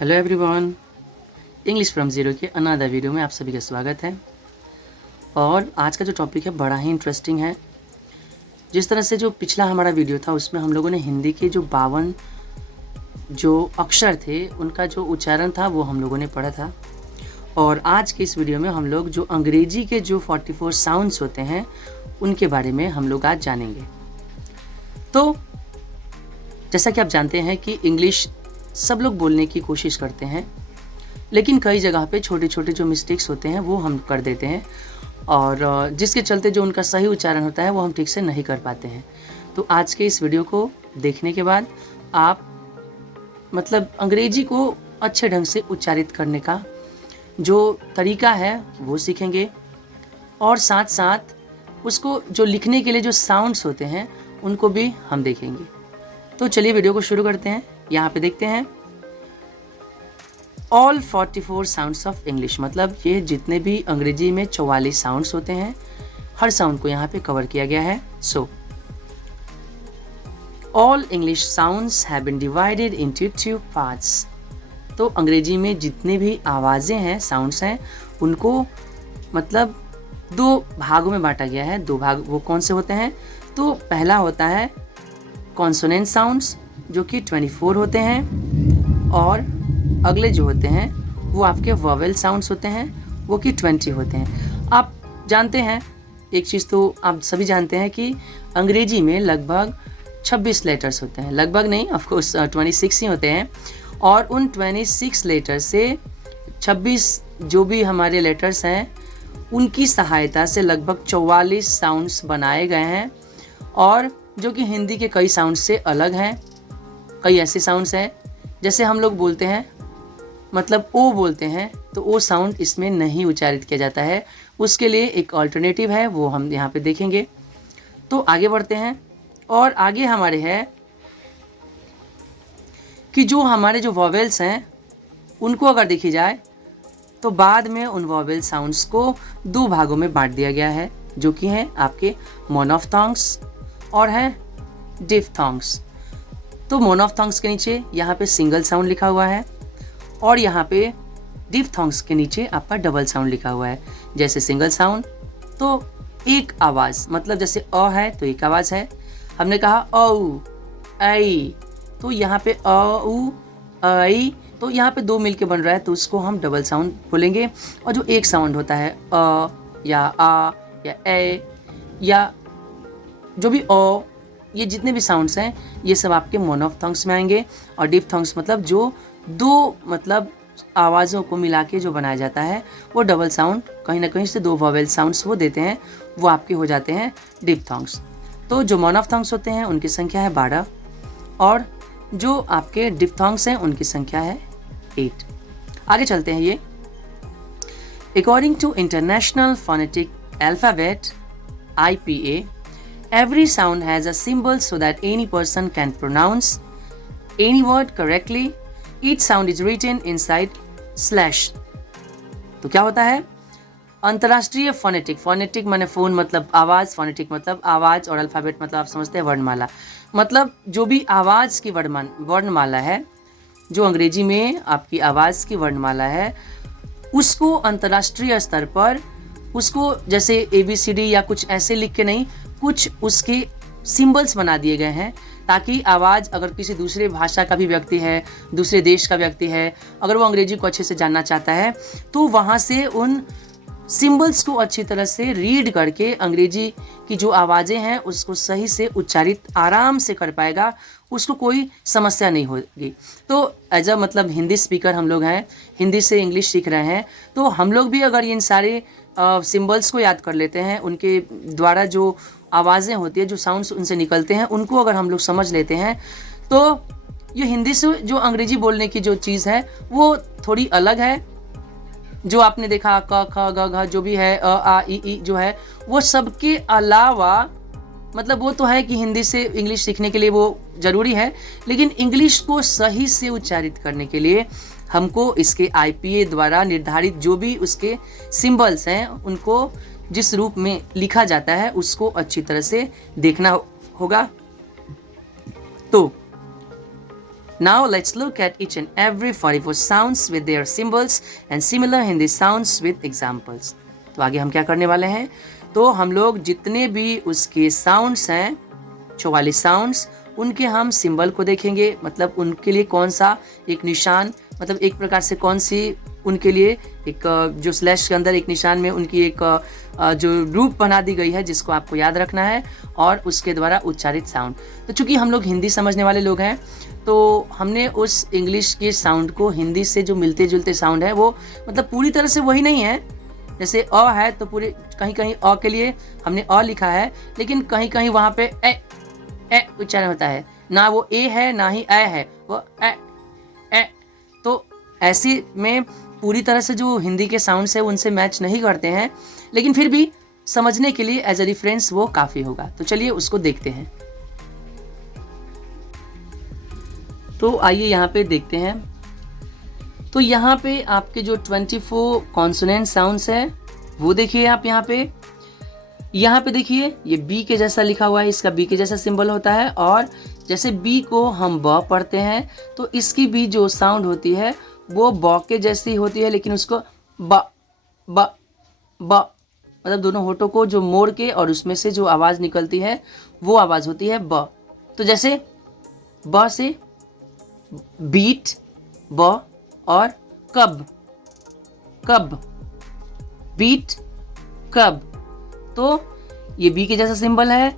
Hello everyone, English from zero के another video में आप सभी का स्वागत है। और आज का जो टॉपिक है बड़ा ही इंटरेस्टिंग है। जिस तरह से जो पिछला हमारा वीडियो था उसमें हम लोगों ने हिंदी के जो 52 जो अक्षर थे उनका जो उच्चारण था वो हम लोगों ने पढ़ा था। और आज के इस वीडियो में हम लोग जो अंग्रेजी के जो 44 साउंड्स होते हैं उनके बारे में हम लोग आज जानेंगे। तो जैसा कि आप जानते हैं कि इंग्लिश सब लोग बोलने की कोशिश करते हैं, लेकिन कई जगह पे छोटे छोटे जो मिस्टेक्स होते हैं वो हम कर देते हैं और जिसके चलते जो उनका सही उच्चारण होता है वो हम ठीक से नहीं कर पाते हैं। तो आज के इस वीडियो को देखने के बाद आप मतलब अंग्रेजी को अच्छे ढंग से उच्चारित करने का जो तरीका है वो सीखेंगे और साथ साथ उसको जो लिखने के लिए जो साउंड्स होते हैं उनको भी हम देखेंगे। तो चलिए वीडियो को शुरू करते हैं। यहाँ पे देखते हैं ऑल 44 साउंड्स ऑफ इंग्लिश, मतलब ये जितने भी अंग्रेजी में 44 साउंड्स होते हैं हर साउंड को यहाँ पे कवर किया गया है। So all English sounds have been divided into 2 parts. तो अंग्रेजी में जितने भी आवाज़ें हैं, साउंड्स हैं, उनको मतलब 2 भागों में बांटा गया है। 2 भाग वो कौन से होते हैं? तो पहला होता है कॉन्सोनेंट साउंड्स जो कि 24 होते हैं और अगले जो होते हैं वो आपके वोवेल साउंड्स होते हैं वो कि 20 होते हैं। आप जानते हैं एक चीज़ तो आप सभी जानते हैं कि अंग्रेजी में लगभग 26 लेटर्स होते हैं। लगभग नहीं, ऑफकोर्स 26 ही होते हैं। और उन 26 लेटर से 26 जो भी हमारे लेटर्स हैं उनकी सहायता से लगभग 44 साउंड्स बनाए गए हैं, और जो कि हिंदी के कई साउंड्स से अलग हैं। कई ऐसे साउंड्स हैं जैसे हम लोग बोलते हैं, मतलब ओ बोलते हैं, तो ओ साउंड इसमें नहीं उच्चारित किया जाता है। उसके लिए एक अल्टरनेटिव है, वो हम यहाँ पे देखेंगे। तो आगे बढ़ते हैं और आगे हमारे है कि जो हमारे जो वॉवेल्स हैं उनको अगर देखी जाए तो बाद में उन वॉवेल साउंड्स को 2 भागों में बांट दिया गया है, जो कि हैं आपके मोनोफ्थॉन्ग्स और हैं डिफ्थॉन्ग्स। तो मोनोफ्थॉन्ग्स के नीचे यहाँ पे सिंगल साउंड लिखा हुआ है और यहाँ पे डिफ्थॉन्ग्स के नीचे आपका डबल साउंड लिखा हुआ है। जैसे सिंगल साउंड तो एक आवाज़, मतलब जैसे अ है तो एक आवाज़ है। हमने कहा औ ऐ, तो यहाँ पे अ उ ऐ, तो यहाँ पे 2 मिलके बन रहा है तो उसको हम डबल साउंड बोलेंगे। और जो एक साउंड होता है अ या आ या ए या जो भी ओ, ये जितने भी साउंड्स हैं ये सब आपके मोनोफ्थॉन्ग्स में आएंगे। और डिफ्थॉन्ग्स मतलब जो 2 मतलब आवाज़ों को मिला के जो बनाया जाता है वो डबल साउंड, कहीं ना कहीं से 2 वॉवेल साउंड्स वो देते हैं, वो आपके हो जाते हैं डिफ्थॉन्ग्स। तो जो मोनोफ्थॉन्ग्स होते हैं उनकी संख्या है 12 और जो आपके डिफ्थॉन्ग्स हैं उनकी संख्या है 8। आगे चलते हैं। ये according to international phonetic alphabet IPA, every sound has a symbol so that any person can pronounce any word correctly. Each sound is written inside slash. तो क्या होता है? अंतर्राष्ट्रीय फोनेटिक, फोनेटिक माने फोन मतलब आवाज़, फोनेटिक मतलब आवाज़ और अल्फ़ाबेट मतलब आप समझते हैं वर्णमाला। मतलब जो भी आवाज़ की वर्णमाला है, जो अंग्रेजी में आपकी आवाज़ की वर्णमाला है, उसको अंतर्राष्ट्रीय स्तर पर उसको जैसे ABCD या कुछ ऐसे लिख के नहीं, कुछ उसके सिंबल्स बना दिए गए हैं ताकि आवाज़ अगर किसी दूसरे भाषा का भी व्यक्ति है, दूसरे देश का व्यक्ति है, अगर वो अंग्रेजी को अच्छे से जानना चाहता है तो वहाँ से उन सिंबल्स को अच्छी तरह से रीड करके अंग्रेजी की जो आवाज़ें हैं उसको सही से उच्चारित आराम से कर पाएगा, उसको कोई समस्या नहीं होगी। तो एज अ मतलब हिंदी स्पीकर हम लोग हैं, हिंदी से इंग्लिश सीख रहे हैं, तो हम लोग भी अगर इन सारे सिंबल्स को याद कर लेते हैं, उनके द्वारा जो आवाज़ें होती है, जो साउंड्स उनसे निकलते हैं, उनको अगर हम लोग समझ लेते हैं तो ये हिंदी से जो अंग्रेजी बोलने की जो चीज़ है वो थोड़ी अलग है। जो आपने देखा क ख ग घ जो भी है, अ आ इ ई जो है, वो सबके अलावा मतलब वो तो है कि हिंदी से इंग्लिश सीखने के लिए वो ज़रूरी है, लेकिन इंग्लिश को सही से उच्चारित करने के लिए हमको इसके IPA द्वारा निर्धारित जो भी उसके सिंबल्स हैं उनको जिस रूप में लिखा जाता है उसको अच्छी तरह से देखना होगा। तो Now let's look at each and every 44 sounds with their symbols and similar Hindi sounds with examples. तो आगे हम क्या करने वाले हैं, तो हम लोग जितने भी उसके साउंड्स हैं 44 साउंड्स, उनके हम सिंबल को देखेंगे, मतलब उनके लिए कौन सा एक निशान, मतलब एक प्रकार से कौन सी उनके लिए एक जो स्लैश के अंदर एक निशान में उनकी एक जो रूप बना दी गई है जिसको आपको याद रखना है, और उसके द्वारा उच्चारित साउंड। तो चूंकि हम लोग हिंदी समझने वाले लोग हैं तो हमने उस इंग्लिश के साउंड को हिंदी से जो मिलते जुलते साउंड है वो मतलब पूरी तरह से वही नहीं है। जैसे अ है तो पूरे कहीं कहीं अ के लिए हमने अ लिखा है, लेकिन कहीं कहीं वहाँ पे ए उच्चारण होता है, ना वो ए है ना ही ए है, वो ए। तो ऐसे में पूरी तरह से जो हिंदी के साउंड्स है उनसे मैच नहीं करते हैं, लेकिन फिर भी समझने के लिए एज अ रेफरेंस वो काफ़ी होगा। तो चलिए उसको देखते हैं। तो आइए यहाँ पे देखते हैं। तो यहाँ पे आपके जो 24 कॉन्सोनेंट साउंड्स है वो देखिए आप यहाँ पे देखिए ये बी के जैसा लिखा हुआ है, इसका बी के जैसा सिंबल होता है, और जैसे बी को हम ब पढ़ते हैं तो इसकी भी जो साउंड होती है वो ब के जैसी होती है, लेकिन उसको ब ब ब मतलब दोनों होठों को जो मोड़ के और उसमें से जो आवाज़ निकलती है वो आवाज़ होती है ब। तो जैसे ब से बीट ब और कब कब बीट कब। तो ये बी के जैसा सिंबल है,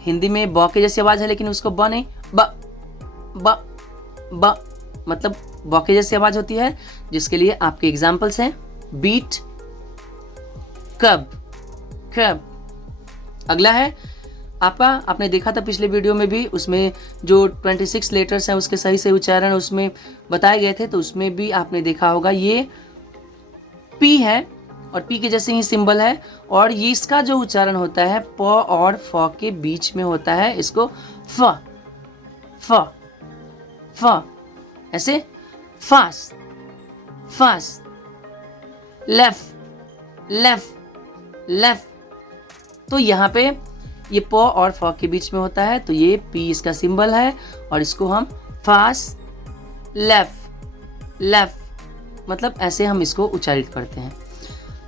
हिंदी में ब के जैसी आवाज़ है लेकिन उसको ब नहीं, ब ब ब मतलब ब के जैसी आवाज़ होती है, जिसके लिए आपके एग्जाम्पल्स हैं बीट कब कब। अगला है आपका, आपने देखा था पिछले वीडियो में भी, उसमें जो 26 लेटर्स हैं उसके सही से उच्चारण उसमें बताए गए थे, तो उसमें भी आपने देखा होगा ये पी है और पी के जैसे ही सिंबल है, और ये इसका जो उच्चारण होता है प और फ के बीच में होता है, इसको फ फ फ ऐसे fast fast left left left. तो यहाँ पे ये प और फ के बीच में होता है, तो ये पी इसका सिंबल है और इसको हम फास्ट लेफ्ट लेफ्ट मतलब ऐसे हम इसको उच्चारित करते हैं।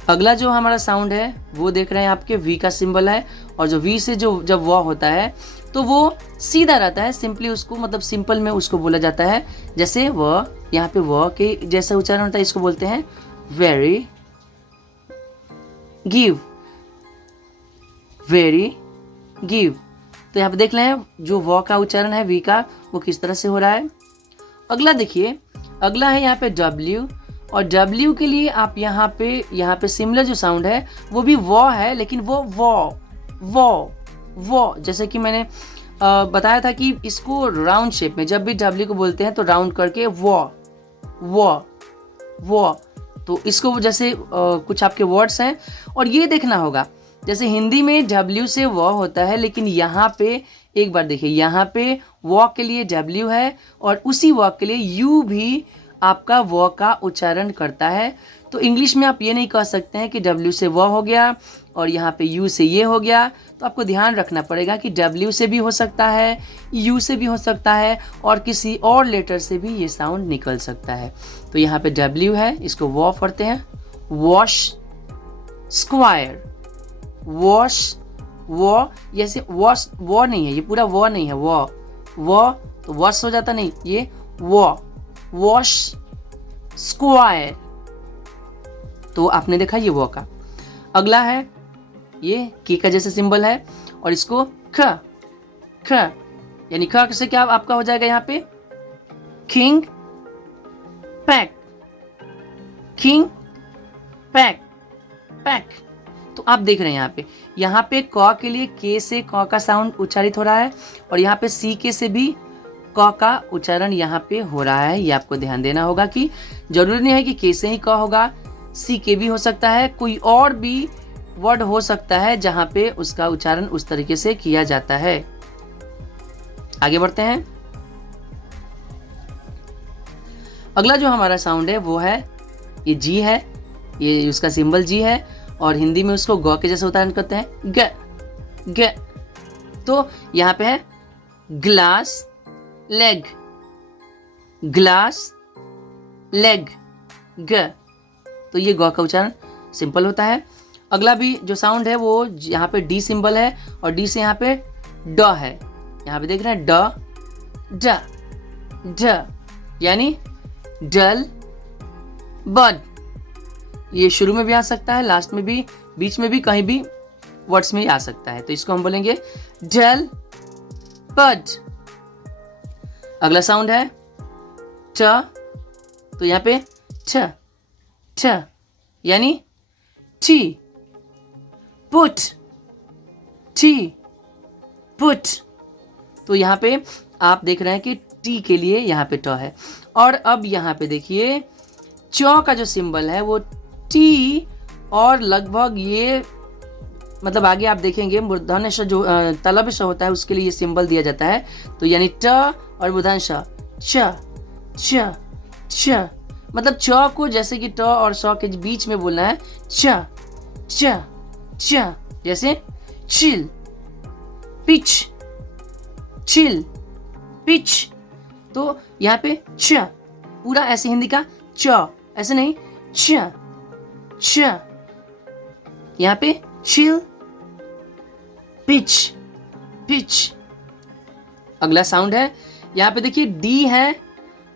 अगला जो हमारा साउंड है वो देख रहे हैं आपके वी का सिंबल है, और जो वी से जो जब व होता है तो वो सीधा रहता है, सिंपली उसको मतलब सिंपल में उसको बोला जाता है। जैसे व, यहाँ पे व के जैसा उच्चारण होता है, इसको बोलते हैं वेरी गिव वेरी गिव। तो यहाँ पे देख रहे हैं जो व का उच्चारण है वी का वो किस तरह से हो रहा है। अगला देखिए, अगला है यहाँ पे W, और W के लिए आप यहाँ पे सिमिलर जो साउंड है वो भी व है, लेकिन वो वो जैसे कि मैंने बताया था कि इसको राउंड शेप में जब भी W को बोलते हैं तो राउंड करके वो। तो इसको जैसे कुछ आपके वर्ड्स हैं, और ये देखना होगा जैसे हिंदी में W से व होता है, लेकिन यहाँ पे एक बार देखिए, यहाँ पे व के लिए W है और उसी व के लिए U भी आपका व का उच्चारण करता है। तो इंग्लिश में आप ये नहीं कह सकते हैं कि W से व हो गया और यहाँ पे U से ये हो गया। तो आपको ध्यान रखना पड़ेगा कि W से भी हो सकता है, U से भी हो सकता है, और किसी और लेटर से भी ये साउंड निकल सकता है। तो यहाँ पे W है, इसको व पढ़ते हैं, वॉश स्क्वायर वॉश वो, जैसे वॉश वो नहीं है, ये पूरा वो नहीं है, वो तो वॉश हो जाता नहीं, ये वो वॉश स्क्वायर। तो आपने देखा ये वो का। अगला है ये की का जैसे सिंबल है, और इसको ख यानी ख से क्या आपका हो जाएगा यहाँ पे king pack king pack pack. तो आप देख रहे हैं यहाँ पे क के लिए के से क का साउंड उच्चारित हो रहा है, और यहाँ पे सी के से भी क का उच्चारण यहाँ पे हो रहा है। ये आपको ध्यान देना होगा कि जरूरी नहीं है कि के से ही क होगा, सी के भी हो सकता है, कोई और भी वर्ड हो सकता है जहाँ पे उसका उच्चारण उस तरीके से किया जाता है। आगे बढ़ते हैं। अगला जो हमारा साउंड है वो है ये जी है, ये उसका सिंबल जी है, और हिंदी में उसको ग के जैसे उच्चारण करते हैं ग। तो यहाँ पे है ग्लास लेग ग्लास, लेग, ग। तो ये ग का उच्चारण सिंपल होता है। अगला भी जो साउंड है वो यहाँ पे डी सिंबल है और डी से यहाँ पे ड है। यहाँ पे देख रहे हैं ड, ड, ड, यानी डल, बड। ये शुरू में भी आ सकता है, लास्ट में भी, बीच में भी, कहीं भी वर्ड्स में आ सकता है। तो इसको हम बोलेंगे डल, बड। अगला साउंड है ट। तो यहाँ पे ठ, ठ, यानी टी, पुट, टी, पुट। तो यहाँ पे आप देख रहे हैं कि टी के लिए यहाँ पे ट है। और अब यहाँ पे देखिए च का जो सिंबल है वो टी और लगभग ये मतलब आगे आप देखेंगे मूर्धन्य श जो तलब श होता है उसके लिए ये सिंबल दिया जाता है। तो यानी ट और मूर्धन्य श, च, च, च। मतलब च को जैसे कि ट और श के बीच में बोलना है च, च, च। जैसे चिल, पिच, चिल, पिच। तो यहाँ पे च पूरा ऐसे हिंदी का च, ऐसे नहीं, च, च। यहाँ पे चिल, पिच, पिच। अगला साउंड है यहाँ पे देखिए डी है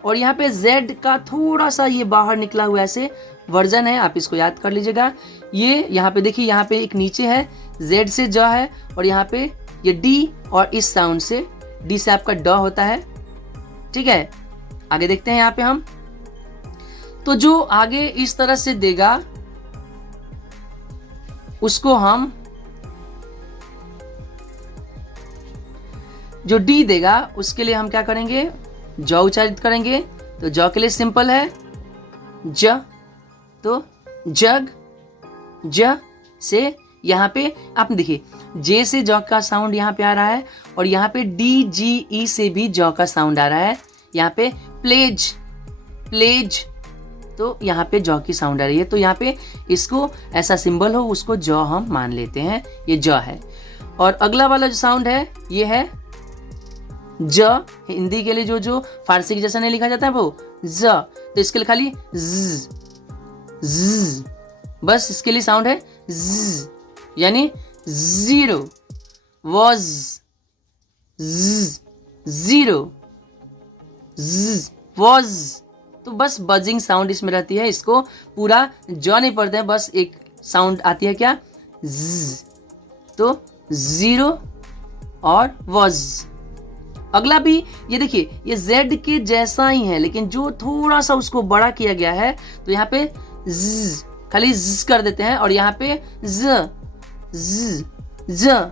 और यहाँ पे जेड का थोड़ा सा ये बाहर निकला हुआ ऐसे वर्जन है, आप इसको याद कर लीजिएगा। ये यहाँ पे देखिए यहाँ पे एक नीचे है, जेड से ज है और यहाँ पे ये डी और इस साउंड से डी से आपका ड होता है। ठीक है, आगे देखते हैं यहाँ पे हम। तो जो आगे इस तरह से देगा उसको हम, जो डी देगा उसके लिए हम क्या करेंगे, ज उच्चारित करेंगे। तो ज के लिए सिंपल है ज, तो जग, ज से यहाँ पे आप देखिए जे से ज का साउंड यहाँ पे आ रहा है और यहाँ पे डी जी ई से भी ज का साउंड आ रहा है। यहाँ पे प्लेज, प्लेज, तो यहाँ पे ज की साउंड आ रही है। तो यहाँ पे इसको ऐसा सिंबल हो उसको ज हम मान लेते हैं, ये ज है। और अगला वाला जो साउंड है ये है ज। हिंदी के लिए जो फारसी के जैसा नहीं लिखा जाता है वो ज, तो इसके लिए खाली ज, ज, बस इसके लिए साउंड है ज, यानी जीरो, वॉज, जीरो, वॉज। तो बस बजिंग साउंड इसमें रहती है, इसको पूरा ज नहीं पढ़ते हैं, बस एक साउंड आती है क्या, ज। तो जीरो और वॉज। अगला भी ये देखिए ये जेड के जैसा ही है लेकिन जो थोड़ा सा उसको बड़ा किया गया है। तो यहाँ पे ज खाली ज कर देते हैं और यहाँ पे ज, ज, ज,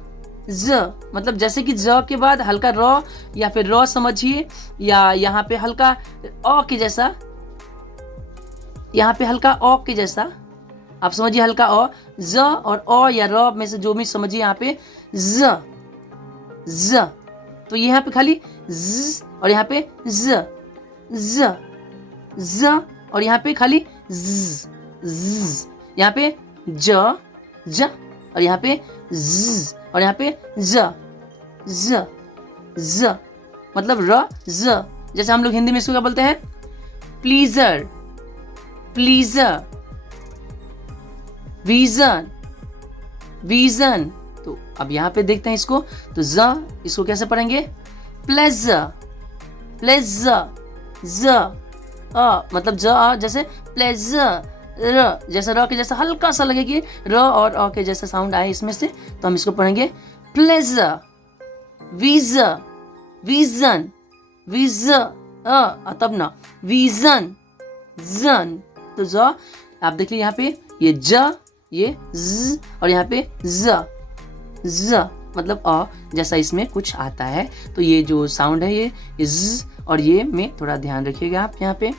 ज, मतलब जैसे कि ज के बाद हल्का र या फिर र समझिए, या यहाँ पे हल्का अ के जैसा, यहाँ पे हल्का अ के जैसा आप समझिए, हल्का अ, ज और अ या र में से जो भी समझिए यहाँ पे ज, ज। तो यहाँ पे खाली ज और यहाँ पे ज, ज, ज और यहाँ पे खाली ज, ज। यहाँ पे ज, ज और यहाँ पे ज और यहाँ पे ज, ज, ज, मतलब र ज। जैसे हम लोग हिंदी में इसको क्या बोलते हैं, प्लीजर, प्लीजर, विजन, विजन। तो अब यहाँ पे देखते हैं इसको, तो ज इसको कैसे पढ़ेंगे, प्लेजर, प्लेजर, ज, मतलब ज जैसे प्लेजर, र जैसे र के जैसा हल्का सा लगे कि र और अ के जैसा साउंड आए इसमें से, तो हम इसको पढ़ेंगे प्लेजर, विजर, विजन, विजर, तब ना विजन, जन। तो ज आप देखिए यहाँ पे ये ज, ये ज और यहाँ पे ज, ज मतलब अ जैसा इसमें कुछ आता है। तो ये जो साउंड है ये ज और ये में थोड़ा ध्यान रखिएगा आप यहाँ पे।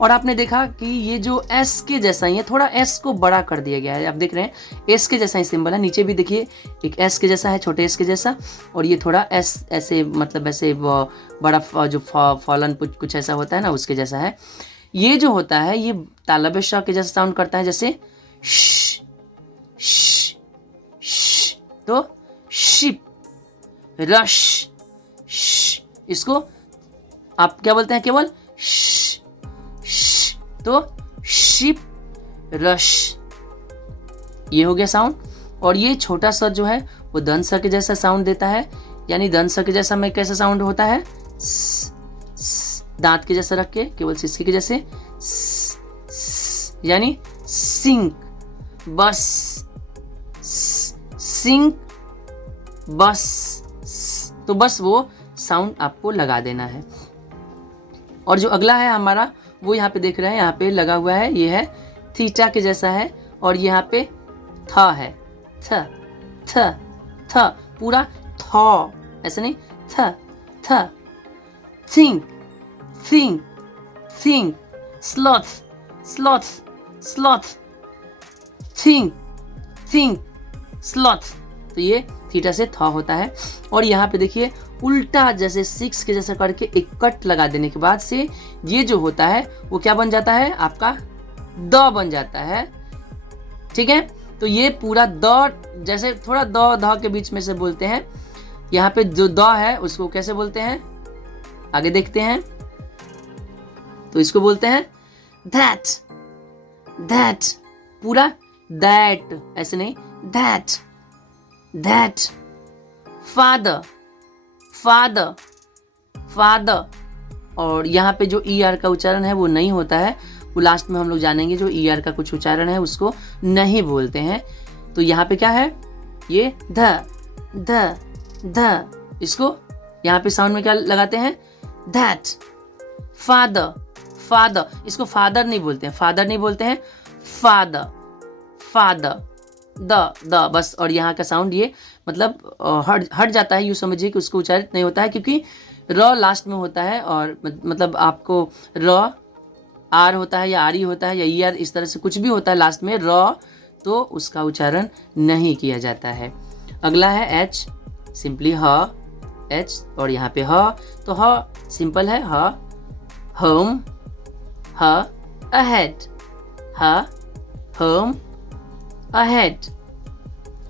और आपने देखा कि ये जो एस के जैसा ही है, थोड़ा एस को बड़ा कर दिया गया है। आप देख रहे हैं एस के जैसा ही सिंबल है, नीचे भी देखिए एक एस के जैसा है, छोटे एस के जैसा, और ये थोड़ा एस ऐसे मतलब ऐसे बड़ा जो फॉलन कुछ ऐसा होता है ना उसके जैसा है। ये जो होता है ये तालब श के जैसा साउंड करता है, जैसे श, श, श। तो शिप, रश, श। इसको आप क्या बोलते हैं, केवल तो शिप, रश, ये हो गया साउंड। और ये छोटा स जो है वो दंत स के जैसा साउंड देता है, यानी दंत स के जैसा में कैसा साउंड होता है, दांत के जैसा रख के, केवल सिसकी के जैसे, यानी सिंक, बस, सिंक, बस। तो बस वो साउंड आपको लगा देना है। और जो अगला है हमारा, वो यहाँ पे देख रहे हैं, यहाँ पे लगा हुआ है, ये है थीटा के जैसा है, और यहाँ पे थ है, थ थ थ, पूरा थ, ऐसा नहीं, थ थ। Think, think, think, sloth, sloth, sloth, think, think, sloth. तो ये थीटा से थ होता है। और यहाँ पे देखिए उल्टा जैसे 6 के जैसा करके एक कट लगा देने के बाद से ये जो होता है वो क्या बन जाता है, आपका द बन जाता है। ठीक है, तो ये पूरा द, जैसे थोड़ा द ध के बीच में से बोलते हैं। यहाँ पे जो द है उसको कैसे बोलते हैं, आगे देखते हैं। तो इसको बोलते हैं दैट, दैट, पूरा दैट, ऐसे नहीं, that, that. Father, father, father. और यहाँ पे जो ई आर का उच्चारण है वो नहीं होता है, वो लास्ट में हम लोग जानेंगे। जो ई आर का कुछ उच्चारण है उसको नहीं बोलते हैं। तो यहाँ पे क्या है, ये ध, ध, ध, इसको यहाँ पे साउंड में क्या लगाते हैं, दैट। फादर, फादर, इसको फादर नहीं बोलते हैं, फादर नहीं बोलते हैं, फादर, फादर, द, बस। और यहाँ का साउंड ये मतलब हट जाता है, यूँ समझिए कि उसको उच्चारित नहीं होता है, क्योंकि र लास्ट में होता है। और मतलब आपको र आर होता है या आर ई होता है या ई आर, इस तरह से कुछ भी होता है लास्ट में र, तो उसका उच्चारण नहीं किया जाता है। अगला है एच, सिंपली ह, एच, और यहाँ पे ह, तो ह सिंपल है, ह, होम, ह, अहेड, ह, होम, अहेड।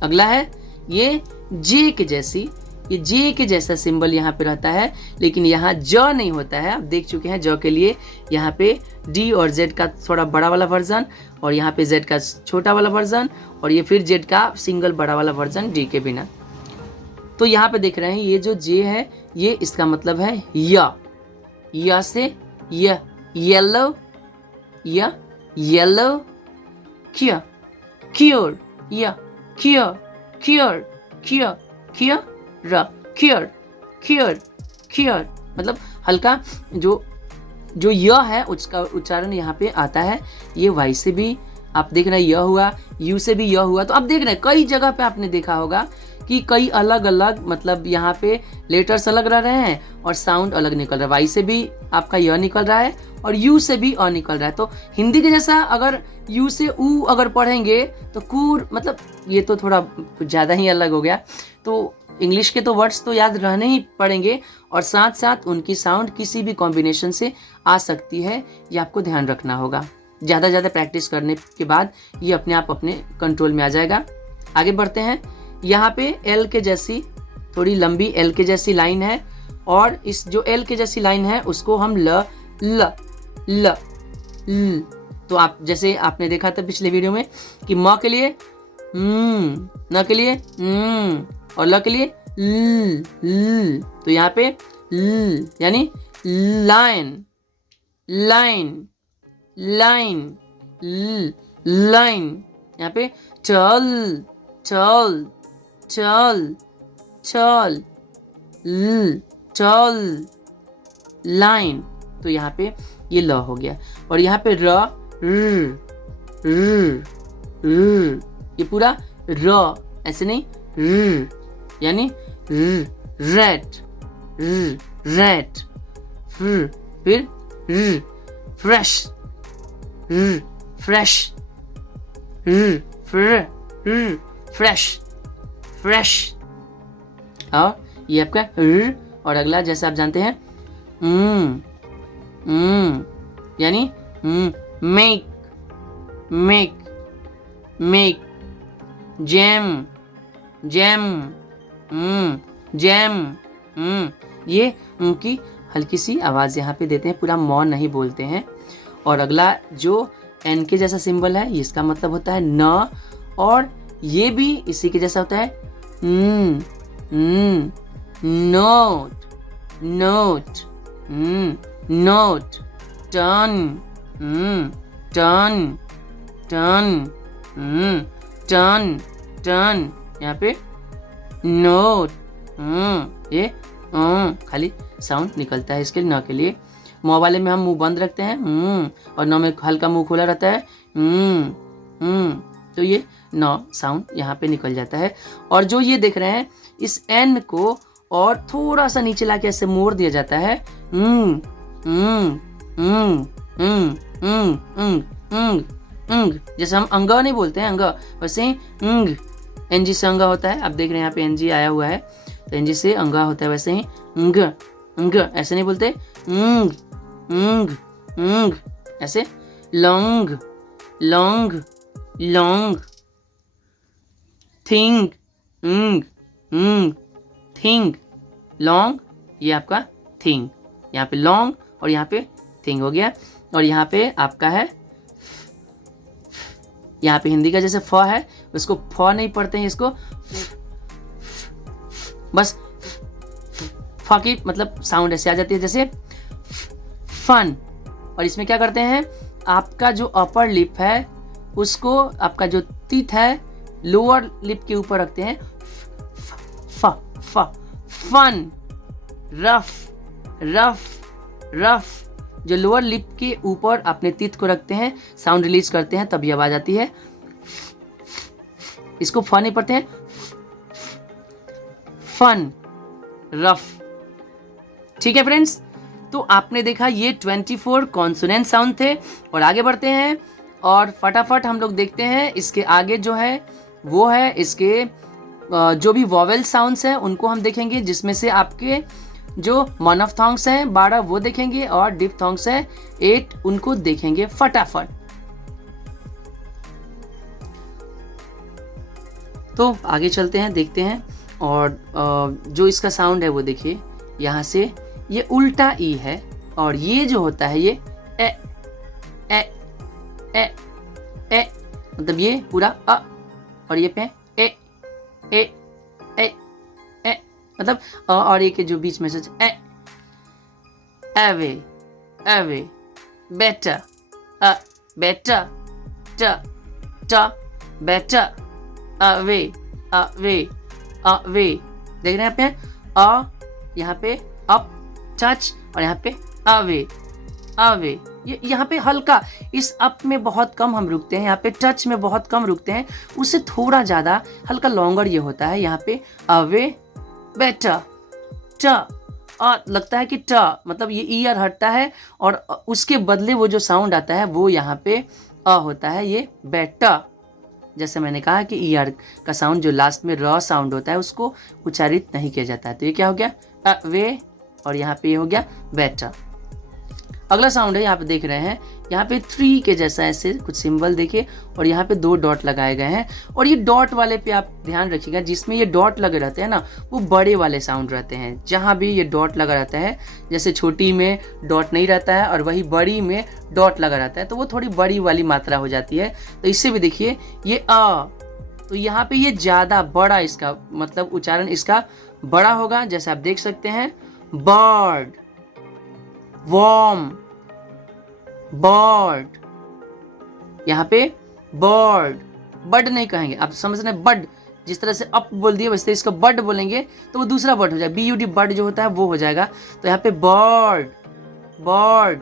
अगला है ये जे के जैसी, ये जे के जैसा सिंबल यहाँ पे रहता है, लेकिन यहाँ ज नहीं होता है। आप देख चुके हैं ज के लिए यहाँ पे डी और जेड का थोड़ा बड़ा वाला वर्जन, और यहाँ पे जेड का छोटा वाला वर्जन, और ये फिर जेड का सिंगल बड़ा वाला वर्जन डी के बिना। तो यहाँ पे देख रहे हैं ये जो जे है, ये इसका मतलब है या से य, येलो, या येलो, क्योर, क्योर, या क्योर, क्योर, क्योर, क्योर, र, क्योर, क्योर, क्योर, मतलब हल्का जो य है उसका उच्चारण यहाँ पे आता है। ये वाई से भी आप देख रहे हैं य हुआ, यू से भी य हुआ। तो आप देख रहे हैं कई जगह पे आपने देखा होगा कि कई अलग अलग मतलब यहाँ पे लेटर्स अलग रह रहे हैं और साउंड अलग निकल रहा है। वाई से भी आपका य निकल रहा है और यू से भी अ निकल रहा है। तो हिंदी के जैसा अगर यू से ऊ अगर पढ़ेंगे तो कूर, मतलब ये तो थोड़ा ज़्यादा ही अलग हो गया। तो इंग्लिश के तो वर्ड्स तो याद रहने ही पड़ेंगे, और साथ साथ उनकी साउंड किसी भी कॉम्बिनेशन से आ सकती है, ये आपको ध्यान रखना होगा। ज़्यादा प्रैक्टिस करने के बाद ये अपने आप अपने कंट्रोल में आ जाएगा। आगे बढ़ते हैं। यहाँ पे एल के जैसी थोड़ी लंबी एल के जैसी लाइन है, और इस जो एल के जैसी लाइन है उसको हम ल ल ल ल। तो आप जैसे आपने देखा था पिछले वीडियो में कि म के लिए न के लिए और ल के लिए ल। तो यहाँ पे ल यानी लाइन, लाइन, लाइन, लाइन। यहाँ पे चल, चल, चल, चल, चल, लाइन। तो यहाँ पे ये ल हो गया। और यहाँ पे र, ये पूरा र, ऐसे नहीं, यानी रेट, रेट। फिर फ्रेश, फ्रेश, फ्रेश, फ्रेश। और ये आपका और अगला जैसे आप जानते हैं यानी make, make, make. Jam, jam, jam. ये उनकी हल्की सी आवाज़ यहाँ पे देते हैं, पूरा मौन नहीं बोलते हैं। और अगला जो एन के जैसा सिंबल है इसका मतलब होता है न, और ये भी इसी के जैसा होता है note, note, note, turn, turn, turn, turn, turn, यहाँ पे नोट, ये खाली साउंड निकलता है इसके न के लिए। म वाले में हम मुंह बंद रखते हैं और न में हल्का मुंह खुला रहता है तो ये न साउंड यहाँ पे निकल जाता है। और जो ये देख रहे हैं इस एन को और थोड़ा सा नीचे लाके ऐसे मोड़ दिया जाता है जैसे हम अंगा नहीं बोलते हैं अंगा, वैसे ही एनजी से अंगा होता है। आप देख रहे हैं यहाँ पे एनजी आया हुआ है तो एनजी से अंगा होता है, वैसे ही ऐसे नहीं बोलते ऐसे long, long, long, think, think, long, ये आपका थिंक, यहाँ पे लॉन्ग और यहाँ पे थिंक हो गया। और यहाँ पे आपका है, यहाँ पे हिंदी का जैसे फ है उसको फ नहीं पढ़ते हैं, इसको बस फ की मतलब साउंड ऐसे आ जाती है जैसे फन। और इसमें क्या करते हैं, आपका जो अपर लिप है उसको आपका जो टीथ है लोअर लिप के ऊपर रखते हैं, फ फ फन, रफ, रफ, रफ। जो लोअर लिप के ऊपर अपने टीथ को रखते हैं, साउंड रिलीज करते हैं तभी आवाज आती है। इसको फ नहीं पढ़ते हैं, फन, रफ। ठीक है फ्रेंड्स, तो आपने देखा ये 24 कॉन्सोनेंट साउंड थे। और आगे बढ़ते हैं और फटाफट हम लोग देखते हैं इसके आगे जो है वो है इसके जो भी वॉवेल साउंड्स हैं उनको हम देखेंगे, जिसमें से आपके जो मोनोफ्थॉन्ग्स हैं 12 वो देखेंगे और डिप्थॉन्ग्स हैं 8 उनको देखेंगे फटाफट। तो आगे चलते हैं, देखते हैं। और जो इसका साउंड है वो देखिए, यहाँ से ये उल्टा ई है और ये जो होता है ये ए ए ए ए, मतलब ये पूरा अ और ये पे ए ए ए ए, मतलब अ और ए के जो बीच में से ए, एवे एवे, बेटर अ बेटर, ट ट बेटर, अवे अवे अवे। देख रहे हैं आप यहाँ पे अप टच और यहाँ पे अवे अवे। ये यहाँ पे हल्का इस अप में बहुत कम हम रुकते हैं, यहाँ पे टच में बहुत कम रुकते हैं, उससे थोड़ा ज़्यादा हल्का लॉन्गर ये होता है। यहाँ पे अवे बेटर ट लगता है कि ट मतलब ये ईयर हटता है और उसके बदले वो जो साउंड आता है वो यहाँ पे अ होता है, ये बेटर। जैसे मैंने कहा कि ईयर का साउंड जो लास्ट में र साउंड होता है उसको उच्चारित नहीं किया जाता है। तो ये क्या हो गया वे और यहाँ पे ये हो गया बेटर। अगला साउंड है, यहाँ पे देख रहे हैं यहाँ पे 3 के जैसा ऐसे कुछ सिंबल देखिए और यहाँ पे 2 डॉट लगाए गए हैं। और ये डॉट वाले पे आप ध्यान रखिएगा, जिसमें ये डॉट लगे रहते हैं ना वो बड़े वाले साउंड रहते हैं। जहाँ भी ये डॉट लगा रहता है, जैसे छोटी में डॉट नहीं रहता है और वही बड़ी में डॉट लगा रहता है, तो वो थोड़ी बड़ी वाली मात्रा हो जाती है। तो इससे भी देखिए ये अ, तो यहाँ पे ये ज़्यादा बड़ा इसका मतलब उच्चारण इसका बड़ा होगा। जैसे आप देख सकते हैं बर्ड, वॉर्म, बर्ड, यहाँ पे बर्ड, बड नहीं कहेंगे, आप समझ रहे हैं बड, जिस तरह से अप बोल दिए वैसे इसका बड बोलेंगे तो वो दूसरा बर्ड हो जाएगा, BUD बर्ड जो होता है वो हो जाएगा। तो यहाँ पे बर्ड, बर्ड,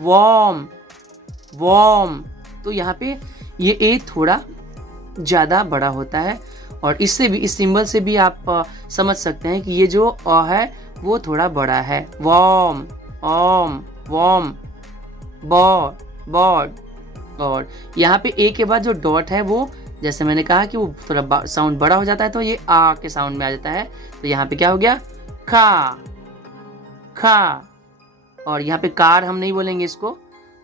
वॉर्म, वॉर्म, तो यहाँ पे ये ए थोड़ा ज़्यादा बड़ा होता है। और इससे भी इस सिंबल से भी आप समझ सकते हैं कि ये जो अ है वो थोड़ा बड़ा है। वॉर्म, ऑम, वॉर्म, बॉर्ड, बॉर्ड। और यहाँ पे ए के बाद जो डॉट है वो जैसे मैंने कहा कि वो थोड़ा साउंड बड़ा हो जाता है तो ये आ के साउंड में आ जाता है। तो यहाँ पे क्या हो गया खा, खा। और यहाँ पे कार हम नहीं बोलेंगे इसको,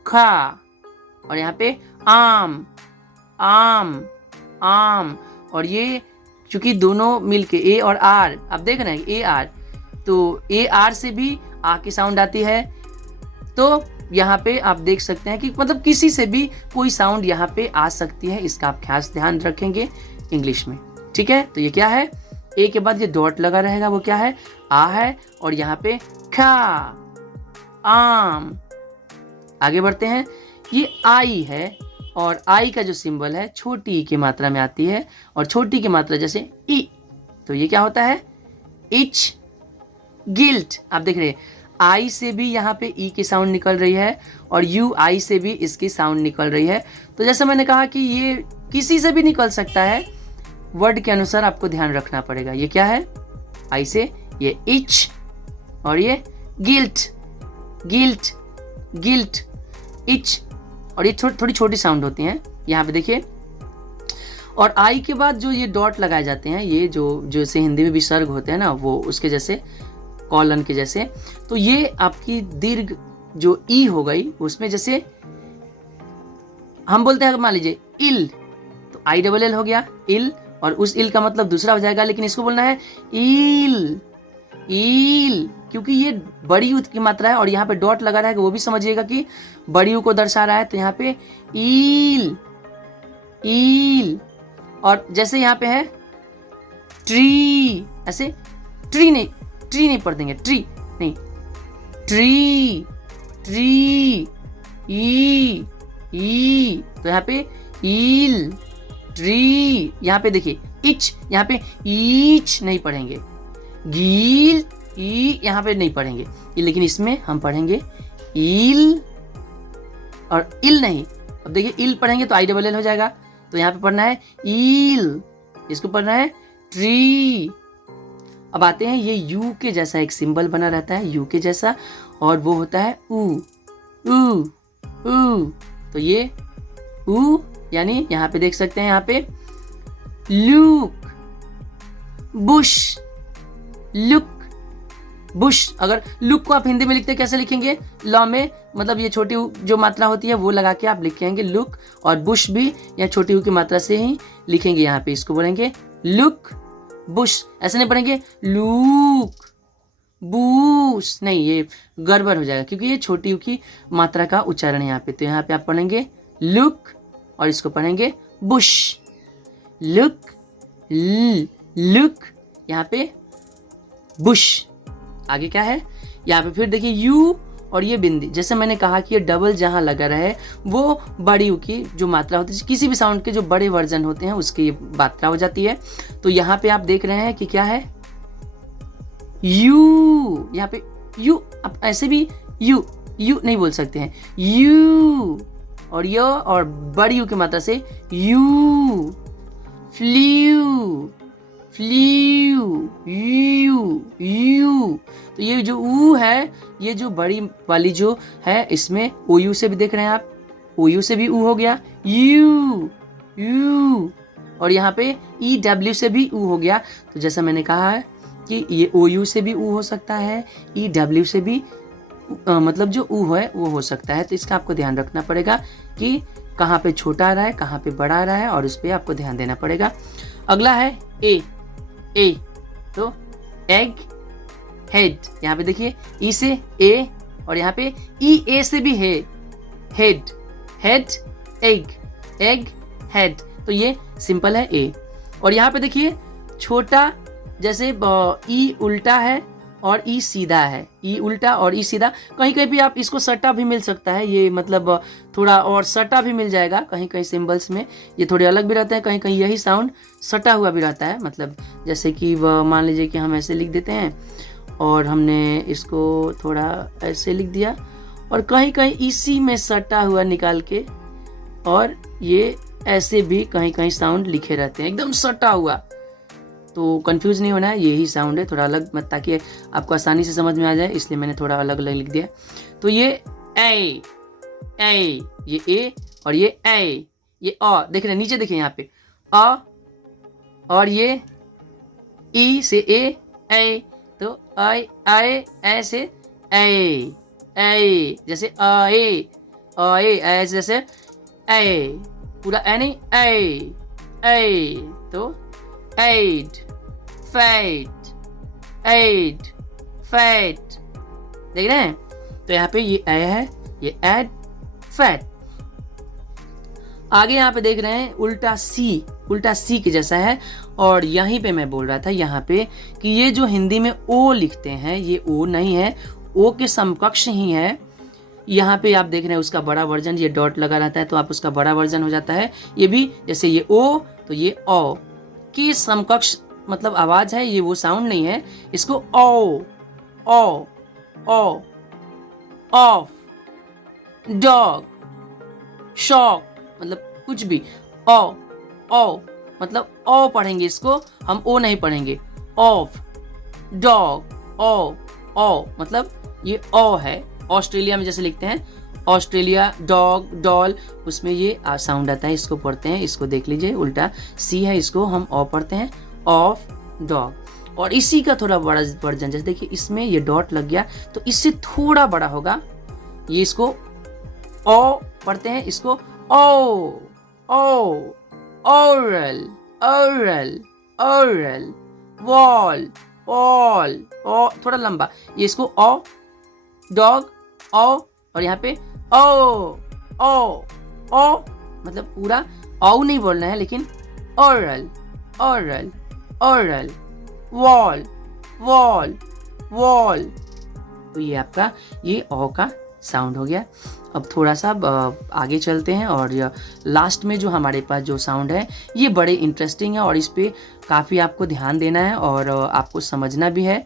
खा। और यहाँ पे आम, आम, आम। और ये चूंकि दोनों मिलके ए और आर, आप देख रहे हैं ए आर, तो ए आर से भी आ की साउंड आती है। तो यहाँ पे आप देख सकते हैं कि मतलब किसी से भी कोई साउंड यहाँ पे आ सकती है, इसका आप खास ध्यान रखेंगे इंग्लिश में। ठीक है, तो ये क्या है, ए के बाद ये डॉट लगा रहेगा, वो क्या है, आ है, और यहाँ पे खा, आम। आगे बढ़ते हैं, ये आई है, और आई का जो सिंबल है छोटी ई की मात्रा में आती है, और छोटी की मात्रा जैसे ई, तो ये क्या होता है, इच, गिल्ट। आप देख रहे हैं आई से भी यहाँ पे ई की साउंड निकल रही है, और यू आई से भी इसकी साउंड निकल रही है। तो जैसे मैंने कहा कि ये किसी से भी निकल सकता है, वर्ड के अनुसार आपको ध्यान रखना पड़ेगा। ये क्या है, आई से ये इच, और ये गिल्ट, गिल्ट, गिल्ट, इच, और ये थोड़ी छोटी साउंड होती हैं यहाँ पे देखिए। और आई के बाद जो ये डॉट लगाए जाते हैं, ये जो जैसे हिंदी में विसर्ग होते हैं ना, वो उसके जैसे कॉलन के जैसे, तो ये आपकी दीर्घ जो ई हो गई, उसमें जैसे हम बोलते हैं, मान लीजिए इल, तो आई डबल एल हो गया इल, और उस इल का मतलब दूसरा हो जाएगा, लेकिन इसको बोलना है ईल, ईल, क्योंकि ये बड़ी यू की मात्रा है, और यहाँ पे डॉट लगा रहेगा, वो भी समझिएगा कि बड़ी यू को दर्शा रहा है, तो यहाँ पे ईल, ईल। और जैसे यहाँ पे है ट्री, ऐसे ट्री नहीं पढ़ देंगे, ट्री नहीं, ट्री, ट्री, ई, तो यहाँ पे ईल, ट्री। यहाँ पे देखिए इच, यहाँ पे ईच नहीं पढ़ेंगे, गील, ई यहाँ पे नहीं पढ़ेंगे, लेकिन इसमें हम पढ़ेंगे ईल और इल नहीं। अब देखिए इल पढ़ेंगे तो आई डबल एल हो जाएगा, तो यहाँ पे पढ़ना है ईल, इसको पढ़ना है ट्री। अब आते हैं, ये यू के जैसा एक सिंबल बना रहता है, यू के जैसा, और वो होता है ऊ, ऊ, ऊ। तो ये ऊ, यानी यहाँ पे देख सकते हैं, यहाँ पे लुक, बुश, लुक, बुश। अगर लुक को आप हिंदी में लिखते कैसे लिखेंगे, लॉ में, मतलब ये छोटी जो मात्रा होती है वो लगा के आप लिखेंगे लुक, और बुश भी या छोटी की मात्रा से ही लिखेंगे। यहाँ पे इसको बोलेंगे लुक, बुश, ऐसे नहीं पढ़ेंगे लूक, बूस, नहीं, ये गड़बड़ हो जाएगा, क्योंकि ये छोटी यू की मात्रा का उच्चारण है यहाँ पे। तो यहाँ पे आप पढ़ेंगे लुक, और इसको पढ़ेंगे बुश, लुक, लुक, यहाँ पे बुश। आगे क्या है, यहाँ पे फिर देखिए यू और ये बिंदी, जैसे मैंने कहा कि ये डबल जहाँ लगा रहे, वो बड़ी यू की जो मात्रा होती है, किसी भी साउंड के जो बड़े वर्जन होते हैं उसकी ये मात्रा हो जाती है। तो यहाँ पे आप देख रहे हैं कि क्या है, यू, यहाँ पे यू, आप ऐसे भी यू नहीं बोल सकते हैं, यू, और यो और बड़ी यू की मात्रा से यू, फ्लू, फ्लू, यू। तो ये जो ऊ है, ये जो बड़ी वाली जो है, इसमें ओ यू से भी देख रहे हैं आप, ओ यू से भी ऊ हो गया, यू, यू, और यहाँ पे ई डब्ल्यू से भी ऊ हो गया। तो जैसा मैंने कहा है कि ये ओ यू से भी ऊ हो सकता है, ई डब्ल्यू से भी मतलब जो ऊ है वो हो सकता है। तो इसका आपको ध्यान रखना पड़ेगा कि कहाँ पे छोटा आ रहा है, कहाँ पे बड़ा आ रहा है, और उस पर आपको ध्यान देना पड़ेगा। अगला है ए, तो एग, हेड। यहाँ पे देखिए ई से ए, और यहाँ पे ई ए से भी है, head, head, egg, egg, head. तो ये सिंपल है ए। और यहाँ पे देखिए छोटा, जैसे ई उल्टा है और ई सीधा है, ई उल्टा और ई सीधा। कहीं कहीं भी आप इसको सटा भी मिल सकता है, ये मतलब थोड़ा और सटा भी मिल जाएगा, कहीं कहीं सिंबल्स में ये थोड़े अलग भी रहते हैं, कहीं कहीं यही साउंड सटा हुआ भी रहता है। मतलब जैसे कि मान लीजिए कि हम ऐसे लिख देते हैं, और हमने इसको थोड़ा ऐसे लिख दिया, और कहीं कहीं इसी में सटा हुआ निकाल के, और ये ऐसे भी कहीं कहीं साउंड लिखे रहते हैं एकदम सटा हुआ। तो कंफ्यूज नहीं होना है, यही साउंड है, थोड़ा अलग मत, ताकि आपको आसानी से समझ में आ जाए, इसलिए मैंने थोड़ा अलग अलग लिख दिया। तो ये ए, ये ए, और ये ए, ये अ, देख रहे हैं नीचे, देखिए यहाँ पे अ, और ये ई से ए, तो आई ऐसे ए, जैसे ए, ऐसे जैसे ए, पूरा ए नहीं, ए, तो एड, फैट, एड, फैट, देख रहे हैं। तो यहाँ पे ये ए है, ये ऐड फैट। आगे यहाँ पे देख रहे हैं उल्टा सी के जैसा है। और यहीं पे मैं बोल रहा था यहाँ पे कि ये जो हिंदी में ओ लिखते हैं ये ओ नहीं है, ओ के समकक्ष ही है। यहाँ पे आप देख रहे हैं उसका बड़ा वर्जन, ये डॉट लगा रहता है तो आप उसका बड़ा वर्जन हो जाता है। ये भी जैसे ये ओ तो ये ओ की समकक्ष मतलब आवाज है, ये वो साउंड नहीं है। इसको ओ ओ ओ ऑफ, डॉग, शॉक मतलब कुछ भी, ओ मतलब ओ पढ़ेंगे इसको हम, ओ नहीं पढ़ेंगे। ऑफ, डॉग, ओ मतलब ये ओ है। ऑस्ट्रेलिया में जैसे लिखते हैं ऑस्ट्रेलिया, डॉग, डॉल, उसमें ये साउंड आता है, इसको पढ़ते हैं। इसको देख लीजिए उल्टा सी है, इसको हम ओ पढ़ते हैं, ऑफ डॉग। और इसी का थोड़ा बड़ा वर्जन, जैसे देखिए इसमें ये डॉट लग गया तो इससे थोड़ा बड़ा होगा, ये इसको ओ पढ़ते हैं, इसको ओ oral, oral, oral, wall, all, ओ थोड़ा लंबा, ये इसको ओ, डॉग, ओ, और यहाँ पे ओ मतलब पूरा ओ नहीं बोलना है लेकिन oral, oral, oral, wall, wall, wall. तो ये आपका ये ओ का साउंड हो गया। अब थोड़ा सा आगे चलते हैं और लास्ट में जो हमारे पास जो साउंड है ये बड़े इंटरेस्टिंग है और इस पे काफ़ी आपको ध्यान देना है और आपको समझना भी है,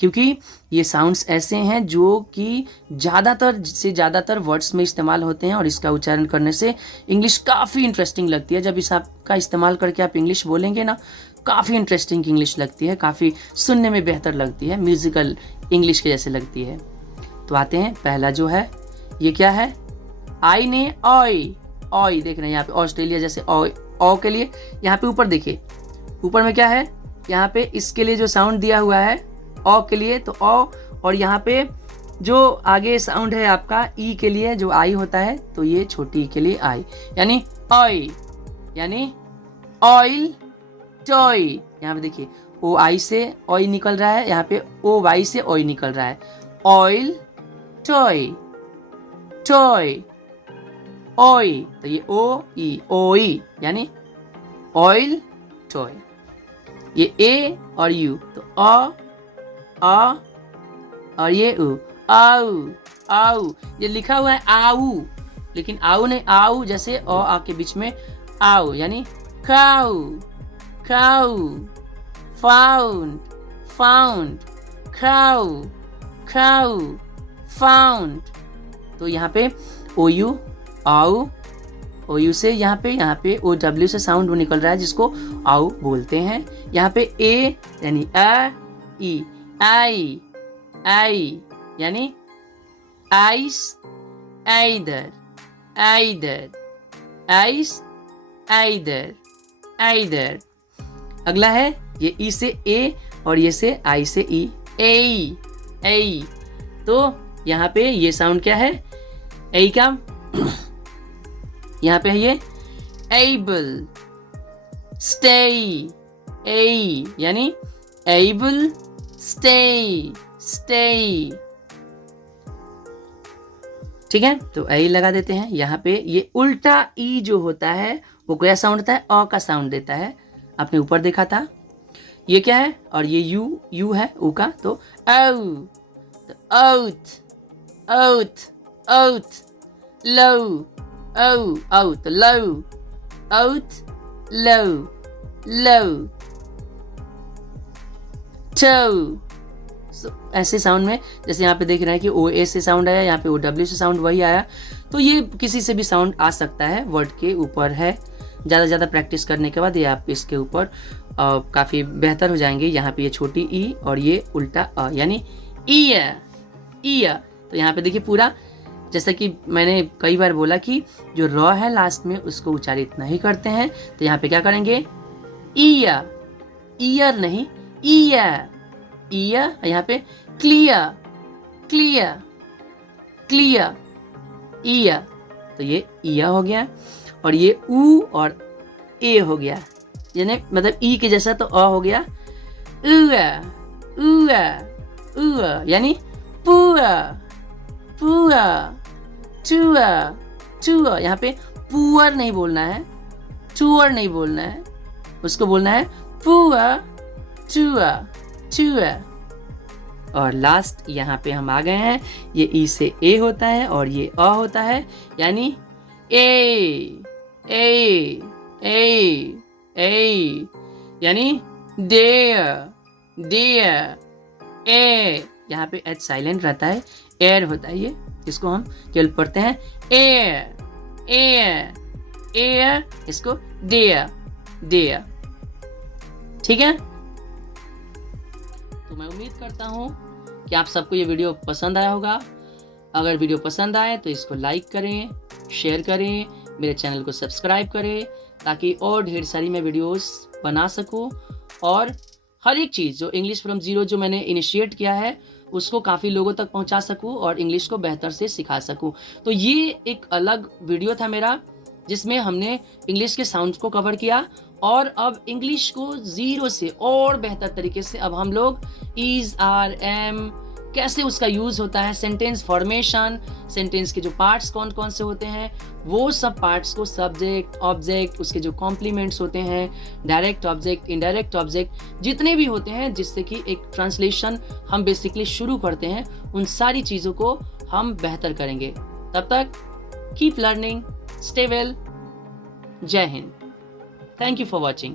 क्योंकि ये साउंड्स ऐसे हैं जो कि ज़्यादातर से ज़्यादातर वर्ड्स में इस्तेमाल होते हैं और इसका उच्चारण करने से इंग्लिश काफ़ी इंटरेस्टिंग लगती है। जब इस आपका इस्तेमाल करके आप इंग्लिश बोलेंगे ना, काफ़ी इंटरेस्टिंग इंग्लिश लगती है, काफ़ी सुनने में बेहतर लगती है, म्यूज़िकल इंग्लिश के जैसे लगती है। तो आते हैं पहला जो है ये क्या है, आई ने ऑय देख रहे हैं यहाँ पे ऑस्ट्रेलिया जैसे ओ के लिए, यहाँ पे ऊपर देखिए ऊपर में क्या है, यहाँ पे इसके लिए जो साउंड दिया हुआ है ओ के लिए तो ओ, और यहाँ पे जो आगे साउंड है आपका ई के लिए जो आई होता है तो ये छोटी ई के लिए आई, यानी ऑय, यानी ऑयल टॉय। यहाँ पे देखिए ओ आई से ऑय निकल रहा है, यहाँ पे ओ वाई से ऑय निकल रहा है, ऑयल टॉय, टॉय, ओय, तो ये ओ ई ओई यानी ऑयल टॉय। ये ए और यू तो आ और ये उ आउ, आउ, ये लिखा हुआ है आउ लेकिन आउ नहीं, आउ जैसे ओ आ के बीच में आउ, यानी cow, cow, found, found, cow, cow, found. तो यहाँ पे ओ यू आउ, ओ यू से यहाँ पे ओ डब्ल्यू से साउंड निकल रहा है जिसको आउ बोलते हैं। यहाँ पे ए यानी आ, ई, आई, आई यानी ice, either, either, ice, either, either. अगला है ये ई से ए और ये से आई से ई, ए, ए। तो यहाँ पे ये साउंड क्या है, ए का यहाँ पे है ये एबल, स्टे, ए यानी एबल, स्टे, स्टे। ठीक है, तो ए लगा देते हैं। यहाँ पे ये उल्टा ई जो होता है वो क्या साउंड होता है, अ का साउंड देता है, आपने ऊपर देखा था। ये क्या है, और ये यू है ऊ का, तो औ, तो औथ, औथ, औथ, लो, औ, औ तो लो, औथ, लो, लो, टो। ऐसे साउंड में जैसे यहाँ पे देख रहे हैं कि ओ ए से साउंड आया, यहाँ पे ओ डब्ल्यू से साउंड वही आया, तो ये किसी से भी साउंड आ सकता है, वर्ड के ऊपर है। ज़्यादा प्रैक्टिस करने के बाद ये आप इसके ऊपर काफ़ी बेहतर हो जाएंगे। यहाँ पे ये छोटी ई और ये उल्टा अ यानी ईया, ईया। तो यहाँ पे देखिए पूरा, जैसा कि मैंने कई बार बोला कि जो र है लास्ट में उसको उच्चारित नहीं करते हैं, तो यहाँ पे क्या करेंगे, ईया, ईयर नहीं, ईया, ईया। यहाँ पे क्लियर, क्लियर, क्लियर, ईया, तो ये ईया हो गया। और ये ऊ और ए हो गया, यानी मतलब ई के जैसा, तो अ हो गया उआ, उआ, उआ यानी पुआ, पुआ, टूअर, टूअर। यहाँ पे पुअर नहीं बोलना है, टूअर नहीं बोलना है, उसको बोलना है पुअर, टूअर, टूअर। और लास्ट यहाँ पे हम आ गए हैं, ये ई से ए होता है और ये अ होता है, यानी ए, ए, ए, ए, यानी डेयर, डेयर, ए। यहाँ पे एच साइलेंट रहता है, एयर होता है ये, इसको हम केवल पढ़ते हैं एयर, एयर, एयर, इसको डेयर, डेयर। ठीक है, तो मैं उम्मीद करता हूँ कि आप सबको ये वीडियो पसंद आया होगा। अगर वीडियो पसंद आए तो इसको लाइक करें, शेयर करें, मेरे चैनल को सब्सक्राइब करें, ताकि और ढेर सारी मैं वीडियोस बना सकूं और हर एक चीज़ जो इंग्लिश फ्रॉम ज़ीरो जो मैंने इनिशिएट किया है उसको काफ़ी लोगों तक पहुंचा सकूं और इंग्लिश को बेहतर से सिखा सकूं। तो ये एक अलग वीडियो था मेरा, जिसमें हमने इंग्लिश के साउंड्स को कवर किया और अब इंग्लिश को ज़ीरो से और बेहतर तरीके से अब हम लोग इज, आर, एम, कैसे उसका यूज़ होता है, सेंटेंस फॉर्मेशन, सेंटेंस के जो पार्ट्स कौन कौन से होते हैं, वो सब पार्ट्स को सब्जेक्ट, ऑब्जेक्ट, उसके जो कॉम्प्लीमेंट्स होते हैं, डायरेक्ट ऑब्जेक्ट, इनडायरेक्ट ऑब्जेक्ट, जितने भी होते हैं जिससे कि एक ट्रांसलेशन हम बेसिकली शुरू करते हैं, उन सारी चीज़ों को हम बेहतर करेंगे। तब तक कीप लर्निंग, स्टे वेल, जय Hind. Thank you for watching.